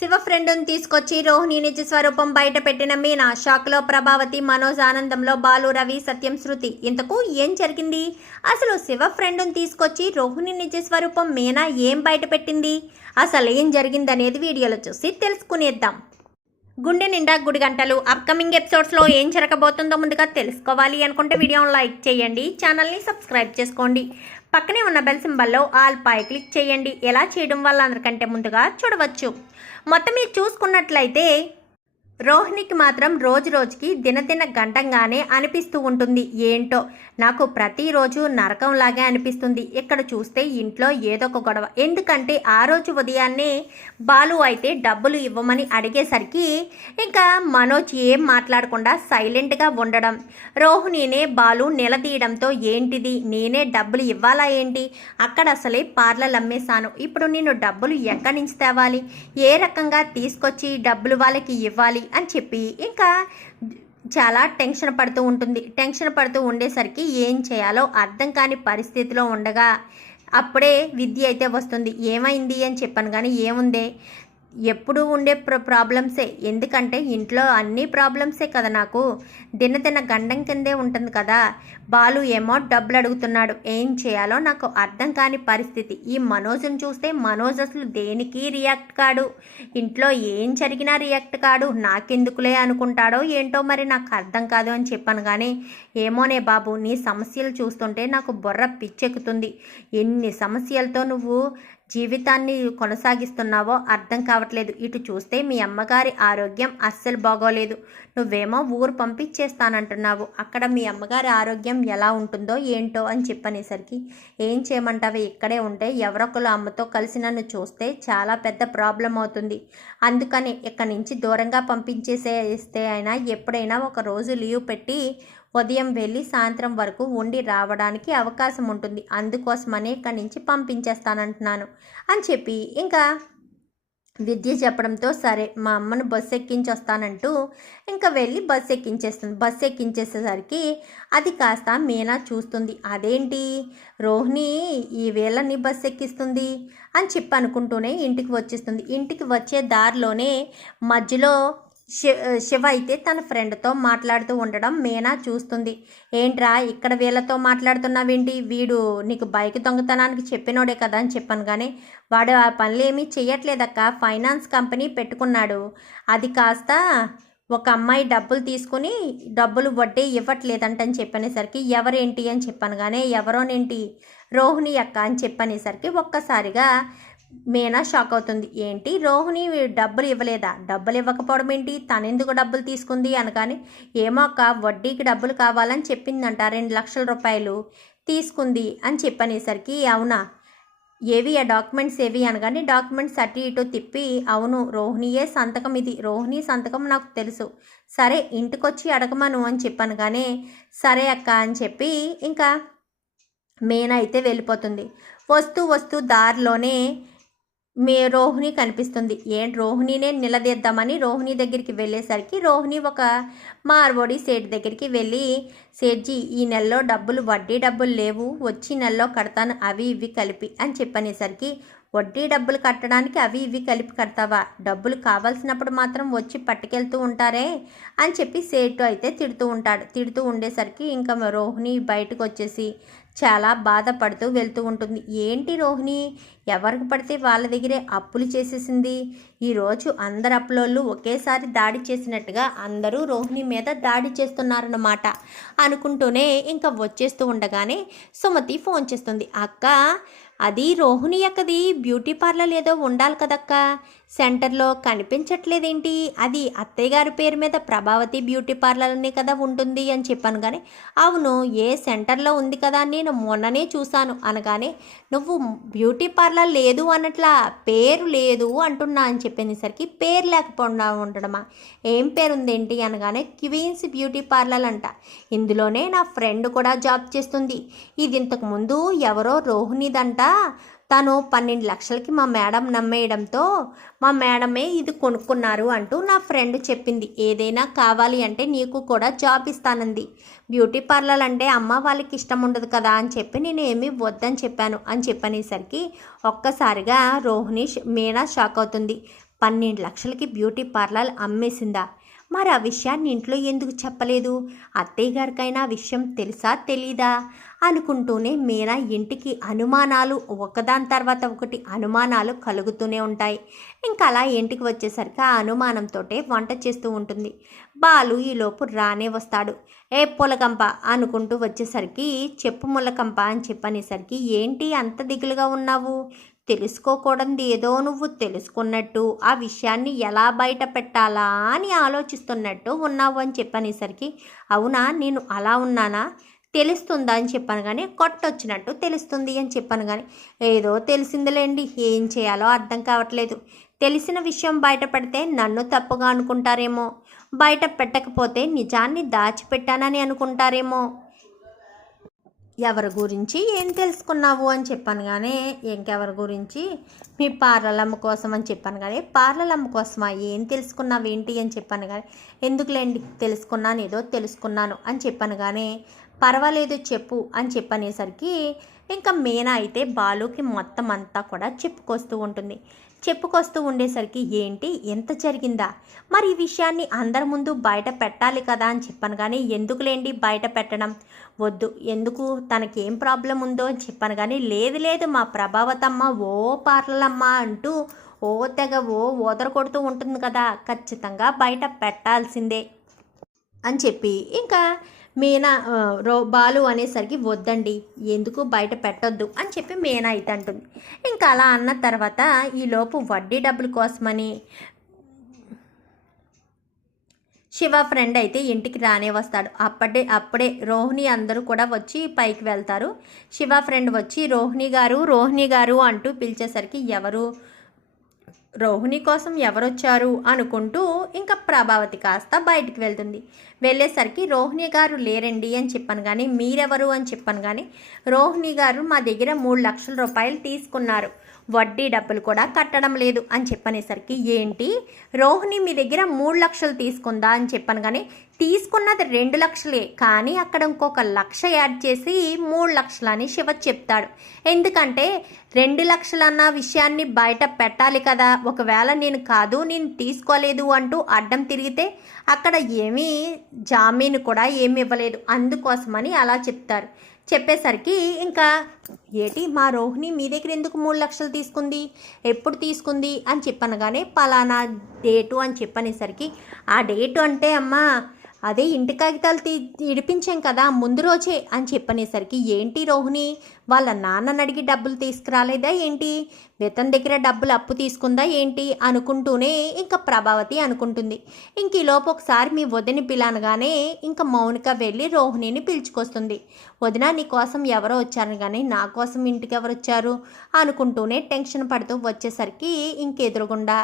శివ ఫ్రెండ్ని తీసుకొచ్చి రోహిణి నిజ స్వరూపం బయట పెట్టిన మీనా షాక్లో ప్రభావతి, మనోజ్ ఆనందంలో బాలు, రవి, సత్యం, శృతి. ఇంతకు ఏం జరిగింది? అసలు శివ ఫ్రెండ్ని తీసుకొచ్చి రోహిణి నిజ స్వరూపం మీనా ఏం బయట పెట్టింది? అసలు ఏం జరిగిందనేది వీడియోలో చూసి తెలుసుకునేద్దాం. గుండె నిండా గుడి గంటలు అప్కమింగ్ ఎపిసోడ్స్లో ఏం జరగబోతుందో ముందుగా తెలుసుకోవాలి అనుకుంటే వీడియోని లైక్ చేయండి, ఛానల్ని సబ్స్క్రైబ్ చేసుకోండి, పక్కనే ఉన్న బెల్ సింబల్లో ఆల్ పై క్లిక్ చేయండి. ఎలా చేయడం వల్ల అందరికంటే ముందుగా చూడవచ్చు. మొత్తం మీరు చూసుకున్నట్లయితే రోహిణికి మాత్రం రోజు రోజుకి దినదిన గంటంగానే అనిపిస్తూ ఉంటుంది. ఏంటో నాకు ప్రతిరోజు నరకంలాగే అనిపిస్తుంది. ఇక్కడ చూస్తే ఇంట్లో ఏదో ఒక గొడవ. ఎందుకంటే ఆ రోజు ఉదయాన్నే బాలు అయితే డబ్బులు ఇవ్వమని అడిగేసరికి ఇంకా మనోజ్ ఏం మాట్లాడకుండా సైలెంట్గా ఉండడం, రోహిణినే బాలు నిలదీయడంతో ఏంటిది నేనే డబ్బులు ఇవ్వాలా ఏంటి, అక్కడ అసలే పార్లర్ అమ్మేశాను, ఇప్పుడు నేను డబ్బులు ఎక్కడి నుంచి తేవాలి, ఏ రకంగా తీసుకొచ్చి డబ్బులు వాళ్ళకి ఇవ్వాలి అని చెప్పి ఇంకా చాలా టెన్షన్ పడుతూ ఉంటుంది. టెన్షన్ పడుతూ ఉండేసరికి ఏం చేయాలో అర్థం కాని పరిస్థితిలో ఉండగా అప్పుడే విద్య అయితే వస్తుంది. ఏమైంది అని చెప్పాను కానీ ఏముందే, ఎప్పుడు ఉండే ప్రాబ్లమ్సే. ఎందుకంటే ఇంట్లో అన్ని ప్రాబ్లమ్సే కదా, నాకు దినదిన గండం కిందే ఉంటుంది కదా. బాలు ఏమో డబ్బులు అడుగుతున్నాడు, ఏం చేయాలో నాకు అర్థం కాని పరిస్థితి. ఈ మనోజ్ని చూస్తే మనోజ్ అసలు దేనికి రియాక్ట్ కాడు, ఇంట్లో ఏం జరిగినా రియాక్ట్ కాడు, నాకెందుకులే అనుకుంటాడో ఏంటో మరి నాకు అర్థం కాదు అని చెప్పాను. కానీ ఏమోనే బాబు, నీ సమస్యలు చూస్తుంటే నాకు బుర్ర పిచ్చెక్కుతుంది. ఎన్ని సమస్యలతో నువ్వు జీవితాన్ని కొనసాగిస్తున్నావో అర్థం కావట్లేదు. ఇటు చూస్తే మీ అమ్మగారి ఆరోగ్యం అస్సలు బాగోలేదు, నువ్వేమో ఊరు పంపించేస్తానంటున్నావు, అక్కడ మీ అమ్మగారి ఆరోగ్యం ఎలా ఉంటుందో ఏంటో అని చెప్పనేసరికి ఏం చేయమంటావు, ఇక్కడే ఉంటే ఎవరొకరు అమ్మతో కలిసి నన్ను చూస్తే చాలా పెద్ద ప్రాబ్లం అవుతుంది, అందుకని ఇక్కడి నుంచి దూరంగా పంపించేసేస్తే అయినా ఎప్పుడైనా ఒక రోజు లీవ్ పెట్టి ఉదయం వెళ్ళి సాయంత్రం వరకు ఉండి రావడానికి అవకాశం ఉంటుంది, అందుకోసమనే ఇక్కడి నుంచి పంపించేస్తానంటున్నాను అని చెప్పి ఇంకా విద్య చెప్పడంతో సరే మా అమ్మను బస్సు ఎక్కించి వస్తానంటూ ఇంకా వెళ్ళి బస్సు ఎక్కించేస్తుంది. బస్సు ఎక్కించేసేసరికి అది కాస్త మీనా చూస్తుంది. అదేంటి రోహిణి ఈ వేళని బస్సు ఎక్కిస్తుంది అని చెప్పి అనుకుంటూనే ఇంటికి వచ్చేస్తుంది. ఇంటికి వచ్చే దారిలోనే మధ్యలో శివ అయితే తన ఫ్రెండ్తో మాట్లాడుతూ ఉండడం మీనా చూస్తుంది. ఏంట్రా ఇక్కడ వీళ్ళతో మాట్లాడుతున్నావేంటి, వీడు నీకు బైక్ దొంగతనానికి చెప్పినోడే కదా అని చెప్పాను. కానీ వాడు ఆ పనులు ఏమీ చెయ్యట్లేదక్క, ఫైనాన్స్ కంపెనీ పెట్టుకున్నాడు, అది కాస్త ఒక అమ్మాయి డబ్బులు తీసుకుని డబ్బులు వడ్డీ ఇవ్వట్లేదంటని చెప్పనేసరికి ఎవరేంటి అని చెప్పాను. కానీ ఎవరోనేంటి రోహిణి అక్క అని చెప్పనేసరికి ఒక్కసారిగా మీనా షాక్ అవుతుంది. ఏంటి రోహిణి డబ్బులు ఇవ్వలేదా, డబ్బులు ఇవ్వకపోవడం ఏంటి, తనెందుకు డబ్బులు తీసుకుంది అనగానే ఏమో అక్క వడ్డీకి డబ్బులు కావాలని చెప్పిందంట, 2 లక్షల రూపాయలు తీసుకుంది అని చెప్పనేసరికి అవునా ఏవి ఆ డాక్యుమెంట్స్ ఏవి అనగానే డాక్యుమెంట్స్ అటు ఇటు తిప్పి అవును రోహిణియే సంతకం, ఇది రోహిణి సంతకం నాకు తెలుసు, సరే ఇంటికొచ్చి అడగమను అని చెప్పాను. కానీ సరే అక్క అని చెప్పి ఇంకా మీనా అయితే వెళ్ళిపోతుంది. వస్తూ వస్తూ దారిలోనే రోహిణి కనిపిస్తుంది. రోహిణినే నిలదీద్దామని రోహిణి దగ్గరికి వెళ్ళేసరికి రోహిణి ఒక మార్వోడి సేట్ దగ్గరికి వెళ్ళి, సేట్జీ ఈ నెలలో డబ్బులు వడ్డీ డబ్బులు లేవు, వచ్చి నెలలో కడతాను అవి ఇవి కలిపి అని చెప్పనేసరికి వడ్డీ డబ్బులు కట్టడానికి అవి ఇవి కలిపి కడతావా, డబ్బులు కావాల్సినప్పుడు మాత్రం వచ్చి పట్టుకెళ్తూ ఉంటారే అని చెప్పి సేటు అయితే తిడుతూ ఉంటాడు. తిడుతూ ఉండేసరికి ఇంకా రోహిణి బయటకు వచ్చేసి చాలా బాధపడుతూ వెళ్తూ ఉంటుంది. ఏంటి రోహిణి ఎవరికి పడితే వాళ్ళ దగ్గరే అప్పులు చేసేసింది, ఈరోజు అందరు అప్పులోళ్ళు ఒకేసారి దాడి చేసినట్టుగా అందరూ రోహిణి మీద దాడి చేస్తున్నారన్నమాట అనుకుంటూనే ఇంకా వచ్చేస్తూ ఉండగానే సుమతి ఫోన్ చేస్తుంది. అక్క అది రోహిణి అక్కది బ్యూటీ పార్లర్ ఏదో ఉండాలి కదక్క, సెంటర్లో కనిపించట్లేదేంటి, అది అత్తయ్య గారి పేరు మీద ప్రభావతి బ్యూటీ పార్లర్ అనే కదా ఉంటుంది అని చెప్పాను. కానీ అవును ఏ సెంటర్లో ఉంది కదా, నేను మొన్ననే చూశాను అనగానే నువ్వు బ్యూటీ పార్లర్ లేదు అన్నట్లా పేరు లేదు అంటున్నా అని చెప్పేసరికి పేరు లేకపోకుండా ఉండడమా, ఏం పేరు ఉందేంటి అనగానే క్వీన్స్ బ్యూటీ పార్లర్ అంట, ఇందులోనే నా ఫ్రెండ్ కూడా జాబ్ చేస్తుంది, ఇది ఇంతకుముందు ఎవరో రోహిణిదంట, తను 12 లక్షలకి మా మేడం నమ్మేయడంతో మా మేడమే ఇది కొనుక్కున్నారు అంటూ నా ఫ్రెండ్ చెప్పింది, ఏదైనా కావాలి అంటే నీకు కూడా జాబ్ ఇస్తానంది, బ్యూటీ పార్లర్ అంటే అమ్మ వాళ్ళకి ఇష్టం ఉండదు కదా అని చెప్పి నేను ఏమీ వద్దని చెప్పాను అని చెప్పనేసరికి ఒక్కసారిగా రోహిణి మీనా షాక్ అవుతుంది. 12 లక్షలకి బ్యూటీ పార్లర్ అమ్మేసిందా? మరి ఆ విషయాన్ని ఇంట్లో ఎందుకు చెప్పలేదు? అత్తయ్య గారికైనా ఆ విషయం తెలుసా తెలీదా అనుకుంటూనే మీనా ఇంటికి అనుమానాలు ఒకదాని తర్వాత ఒకటి అనుమానాలు కలుగుతూనే ఉంటాయి. ఇంకా అలా ఇంటికి వచ్చేసరికి ఆ అనుమానంతో వంట చేస్తూ ఉంటుంది. బాలు ఈలోపు రానే వస్తాడు. ఏ పులకంప అనుకుంటూ వచ్చేసరికి చెప్పు ములకంప అని చెప్పనేసరికి ఏంటి అంత దిగులుగా ఉన్నావు? తెలుసుకోకూడదు ఏదో నువ్వు తెలుసుకున్నట్టు ఆ విషయాన్ని ఎలా బయట పెట్టాలా అని ఆలోచిస్తున్నట్టు ఉన్నావు అని చెప్పనేసరికి అవునా నేను అలా ఉన్నానా? తెలుస్తుందా అని చెప్పాను కానీ కొట్టొచ్చినట్టు తెలుస్తుంది అని చెప్పాను కానీ ఏదో తెలిసిందిలేండి ఏం చేయాలో అర్థం కావట్లేదు. తెలిసిన విషయం బయట పెడితే నన్ను తప్పుగా అనుకుంటారేమో, బయట పెట్టకపోతే నిజాన్ని దాచిపెట్టానని అనుకుంటారేమో. ఎవరి గురించి ఏం తెలుసుకున్నావు అని చెప్పాను కానీ ఇంకెవరి గురించి మీ పార్లలమ్మ కోసం అని చెప్పాను కానీ పార్లలమ్మ కోసమా ఏం తెలుసుకున్నావు ఏంటి అని చెప్పాను కానీ ఎందుకులేండి తెలుసుకున్నాను ఏదో తెలుసుకున్నాను అని చెప్పాను కానీ పర్వాలేదు చెప్పు అని చెప్పనేసరికి ఇంకా మీనా అయితే బాలుకి మొత్తం అంతా కూడా చెప్పుకొస్తూ ఉండేసరికి ఏంటి ఎంత జరిగిందా, మరి ఈ విషయాన్ని అందరి ముందు బయట పెట్టాలి కదా అని చెప్పాను కానీ ఎందుకులేండి బయట పెట్టడం వద్దు, ఎందుకు తనకేం ప్రాబ్లం ఉందో అని చెప్పాను కానీ లేదు మా ప్రభావతమ్మ ఓ పార్లమ్మ అంటూ ఓ తెగ ఓదర కొడుతూ ఉంటుంది కదా, ఖచ్చితంగా బయట పెట్టాల్సిందే అని చెప్పి ఇంకా మీనా బాలు అనేసరికి వద్దండి ఎందుకు బయట పెట్టొద్దు అని చెప్పి మీనా అయితే అంటుంది. ఇంకా అలా అన్న తర్వాత ఈలోపు వడ్డీ డబ్బుల కోసమని శివ ఫ్రెండ్ అయితే ఇంటికి రానే వస్తాడు. అప్పుడే రోహిణి అందరూ కూడా వచ్చి పైకి వెళ్తారు. శివ ఫ్రెండ్ వచ్చి రోహిణి గారు అంటూ పిలిచేసరికి ఎవరు రోహిణి కోసం ఎవరొచ్చారు అనుకుంటూ ఇంకా ప్రభావతి కాస్త బయటికి వెళ్తుంది. వెళ్ళేసరికి రోహిణి గారు లేరండి అని చెప్పాను కానీ మీరెవరు అని చెప్పాను కానీ రోహిణి గారు మా దగ్గర 3 లక్షల రూపాయలు తీసుకున్నారు, వడ్డీ డబ్బులు కూడా కట్టడం లేదు అని చెప్పనేసరికి ఏంటి రోహిణి మీ దగ్గర 3 లక్షలు తీసుకుందా అని చెప్పాను కానీ తీసుకున్నది 2 లక్షలే కానీ అక్కడ ఇంకొక 1 లక్ష యాడ్ చేసి 3 లక్షలని శివ చెప్తాడు. ఎందుకంటే 2 లక్షలన్న విషయాన్ని బయట పెట్టాలి కదా, ఒకవేళ నేను తీసుకోలేదు అంటూ అడ్డం తిరిగితే అక్కడ ఏమీ జామీను కూడా ఏమి ఇవ్వలేదు, అందుకోసమని అలా చెప్పేసరికి ఇంకా ఏటి మా రోహిణి మీ దగ్గర ఎందుకు 3 లక్షలు తీసుకుంది, ఎప్పుడు తీసుకుంది అని చెప్పనగానే పలానా డేటు అని చెప్పనేసరికి ఆ డేటు అంటే అమ్మా అదే ఇంటి కాగితాలు ఇడిపించాం కదా ముందు రోజే అని చెప్పనేసరికి ఏంటి రోహిణి వాళ్ళ నాన్నని అడిగి డబ్బులు తీసుకురాలేదా ఏంటి, వేతన్ దగ్గర డబ్బులు అప్పు తీసుకుందా ఏంటి అనుకుంటూనే ఇంకా ప్రభావతి అనుకుంటుంది. ఇంక ఈలోపు ఒకసారి మీ వదిని పిలనగానే ఇంకా మౌనిక వెళ్ళి రోహిణిని పిలుచుకొస్తుంది. వదిన నీ కోసం ఎవరో వచ్చారు కానీ నా కోసం ఇంటికి ఎవరు వచ్చారు అనుకుంటూనే టెన్షన్ పడుతూ వచ్చేసరికి ఇంకెదురుగుండా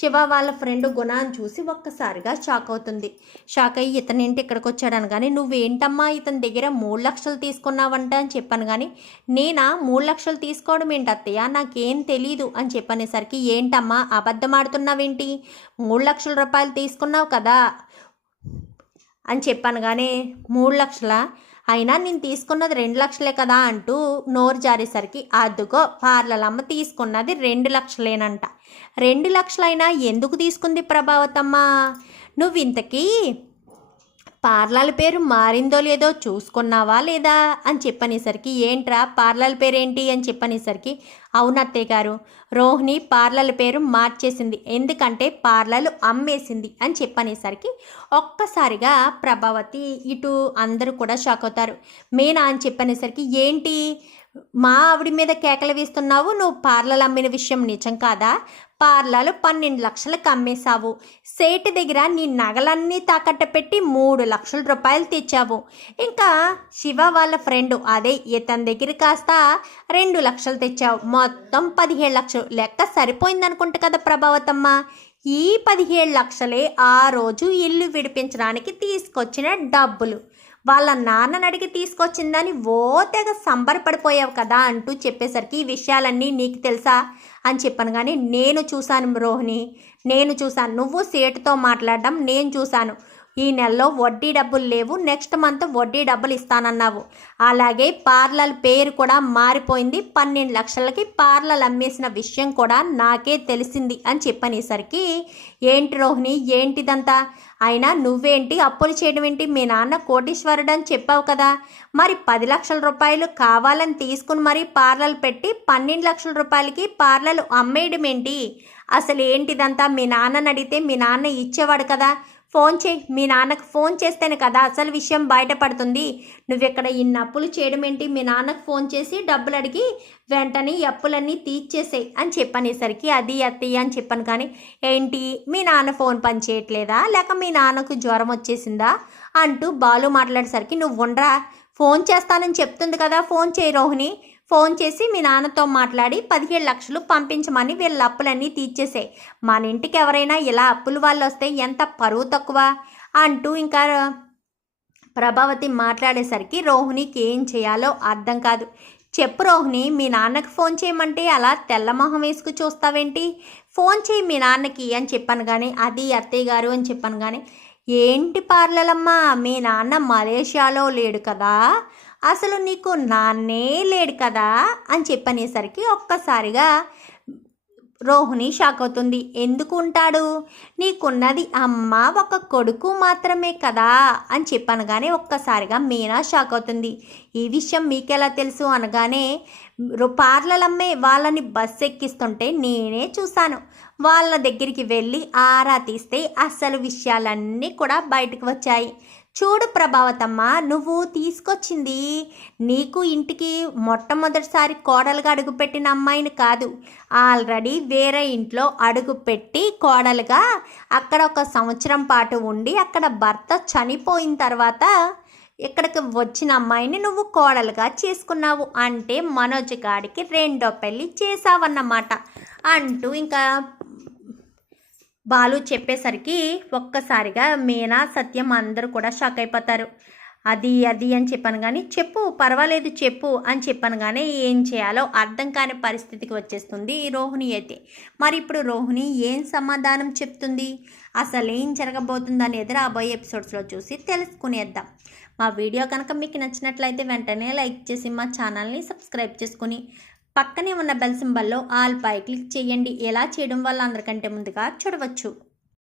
శివ వాళ్ళ ఫ్రెండ్ గుణాన్ని చూసి ఒక్కసారిగా షాక్ అవుతుంది. షాక్ అయ్యి ఇతనేంటి ఇక్కడికి వచ్చాడని కానీ నువ్వేంటమ్మా ఇతని దగ్గర 3 లక్షలు తీసుకున్నావంట అని చెప్పాను కానీ నేనా 3 లక్షలు తీసుకోవడం ఏంటి అత్తయ్య నాకేం తెలీదు అని చెప్పనేసరికి ఏంటమ్మా అబద్ధం ఆడుతున్నావేంటి, 3 లక్షల రూపాయలు తీసుకున్నావు కదా అని చెప్పాను కానీ 3 లక్షల అయినా నేను తీసుకున్నది 2 లక్షలే కదా అంటూ నోరు జారేసరికి అదుగో పార్లలమ్మ తీసుకున్నది 2 లక్షలేనంట. 2 లక్షలైనా ఎందుకు తీసుకుంది ప్రభావతమ్మ, నువ్వు ఇంతకీ పార్లర్ పేరు మారిందో లేదో చూసుకున్నావా లేదా అని చెప్పనేసరికి ఏంట్రా పార్లర్ పేరేంటి అని చెప్పనేసరికి అవును అత్తయ్య గారు రోహిణి పార్లర్ పేరు మార్చేసింది ఎందుకంటే పార్లర్లు అమ్మేసింది అని చెప్పనేసరికి ఒక్కసారిగా ప్రభావతి ఇటు అందరూ కూడా షాక్ అవుతారు. మీనా అని చెప్పనేసరికి ఏంటి మా ఆవిడ మీద కేకలు వేస్తున్నావు, నువ్వు పార్లర్ అమ్మిన విషయం నిజం కాదా, పార్లర్లు 12 లక్షలకు అమ్మేశావు, సేటు దగ్గర నీ నగలన్నీ తాకట్టు పెట్టి 3 లక్షల రూపాయలు తెచ్చావు, ఇంకా శివ వాళ్ళ ఫ్రెండ్ అదే ఇతని దగ్గర కాస్త 2 లక్షలు తెచ్చావు, మొత్తం 17 లక్షలు లెక్క సరిపోయిందనుకుంటా కదా ప్రభావతమ్మ. ఈ 17 లక్షలే ఆ రోజు ఇల్లు విడిపించడానికి తీసుకొచ్చిన డబ్బులు, వాళ్ళ నాన్నని అడిగి తీసుకొచ్చిందని ఓ తెగ సంబరపడిపోయావు కదా అంటూ చెప్పేసరికి ఈ విషయాలన్నీ నీకు తెలుసా అని చెప్పాను కానీ నేను చూశాను రోహిణి, నేను చూశాను నువ్వు సేటుతో మాట్లాడడం నేను చూశాను, ఈ నెలలో వడ్డీ డబ్బులు లేవు, నెక్స్ట్ మంత్ వడ్డీ డబ్బులు ఇస్తానన్నావు. అలాగే పార్లర్ పేరు కూడా మారిపోయింది, 12 లక్షలకి పార్లర్ అమ్మేసిన విషయం కూడా నాకే తెలిసింది అని చెప్పనేసరికి, ఏంటి రోహిణి ఏంటిదంతా, అయినా నువ్వేంటి అప్పులు చేయడం ఏంటి, మీ నాన్న కోటీశ్వరుడు అని చెప్పావు కదా, మరి 10 లక్షల రూపాయలు కావాలని తీసుకుని మరి పార్లర్ పెట్టి 12 లక్షల రూపాయలకి పార్లర్ అమ్మేయడం ఏంటి, అసలు ఏంటిదంతా, మీ నాన్నని అడిగితే మీ నాన్న ఇచ్చేవాడు కదా, ఫోన్ చేయి, మీ నాన్నకు ఫోన్ చేస్తేనే కదా అసలు విషయం బయటపడుతుంది, నువ్వెక్కడ ఇన్ని అప్పులు చేయడం ఏంటి, మీ నాన్నకు ఫోన్ చేసి డబ్బులు అడిగి వెంటనే ఈ అప్పులన్నీ తీర్చేసేయి అని చెప్పనేసరికి, అది అత్తయ్య అని చెప్పాను. కానీ ఏంటి మీ నాన్న ఫోన్ పని చేయట్లేదా, లేక మీ నాన్నకు జ్వరం వచ్చేసిందా అంటూ బాలు మాట్లాడేసరికి, నువ్వు ఉండరా, ఫోన్ చేస్తానని చెప్తుంది కదా, ఫోన్ చేయి రోహిణి, ఫోన్ చేసి మీ నాన్నతో మాట్లాడి 17 లక్షలు పంపించమని వీళ్ళ అప్పులన్నీ తీర్చేసాయి, మన ఇంటికి ఎవరైనా ఇలా అప్పుల వాళ్ళు వస్తే ఎంత పరువు తక్కువ అంటూ ఇంకా ప్రభావతి మాట్లాడేసరికి రోహిణికి ఏం చేయాలో అర్థం కాదు. చెప్పు రోహిణి, మీ నాన్నకి ఫోన్ చేయమంటే అలా తెల్లమొహం వేసుకు చూస్తావేంటి, ఫోన్ చేయి మీ నాన్నకి అని చెప్పాను. కానీ అది అత్తయ్య గారు అని చెప్పాను. కానీ ఏంటి పార్లలమ్మా, మీ నాన్న మలేషియాలో లేడు కదా, అసలు నీకు నాన్నే లేడు కదా అని చెప్పనేసరికి ఒక్కసారిగా రోహిణి షాక్ అవుతుంది. ఎందుకు ఉంటాడు, నీకున్నది అమ్మ ఒక కొడుకు మాత్రమే కదా అని చెప్పాను. కానీ ఒక్కసారిగా మీనా షాక్ అవుతుంది. ఈ విషయం మీకెలా తెలుసు అనగానే, పార్లలమ్మే వాళ్ళని బస్సు ఎక్కిస్తుంటే నేనే చూశాను, వాళ్ళ దగ్గరికి వెళ్ళి ఆరా తీస్తే అసలు విషయాలన్నీ కూడా బయటకు వచ్చాయి. చూడు ప్రభావతమ్మ, నువ్వు తీసుకొచ్చింది నీకు ఇంటికి మొట్టమొదటిసారి కోడలుగా అడుగుపెట్టిన అమ్మాయిని కాదు, ఆల్రెడీ వేరే ఇంట్లో అడుగుపెట్టి కోడలుగా అక్కడ 1 సంవత్సరం పాటు ఉండి అక్కడ భర్త చనిపోయిన తర్వాత ఇక్కడికి వచ్చిన అమ్మాయిని నువ్వు కోడలుగా చేసుకున్నావు, అంటే మనోజ్ గాడికి 2వ పెళ్ళి చేసావన్నమాట అంటూ ఇంకా బాలు చెప్పేసరికి ఒక్కసారిగా మీనా సత్యం అందరూ కూడా షాక్ అయిపోతారు. అది అని చెప్పాను. కానీ చెప్పు పర్వాలేదు చెప్పు అని చెప్పాను. కానీ ఏం చేయాలో అర్థం కాని పరిస్థితికి వచ్చేస్తుంది రోహిణి అయితే. మరి ఇప్పుడు రోహిణి ఏం సమాధానం చెప్తుంది, అసలు ఏం జరగబోతుంది అనేది రాబోయే ఎపిసోడ్స్లో చూసి తెలుసుకునేద్దాం. మా వీడియో కనుక మీకు నచ్చినట్లయితే వెంటనే లైక్ చేసి మా ఛానల్ని సబ్స్క్రైబ్ చేసుకుని పక్కనే ఉన్న బెల్ సింబల్లో ఆల్ పై క్లిక్ చేయండి. ఎలా చేయడం వల్ల అందరికంటే ముందుగా చూడవచ్చు.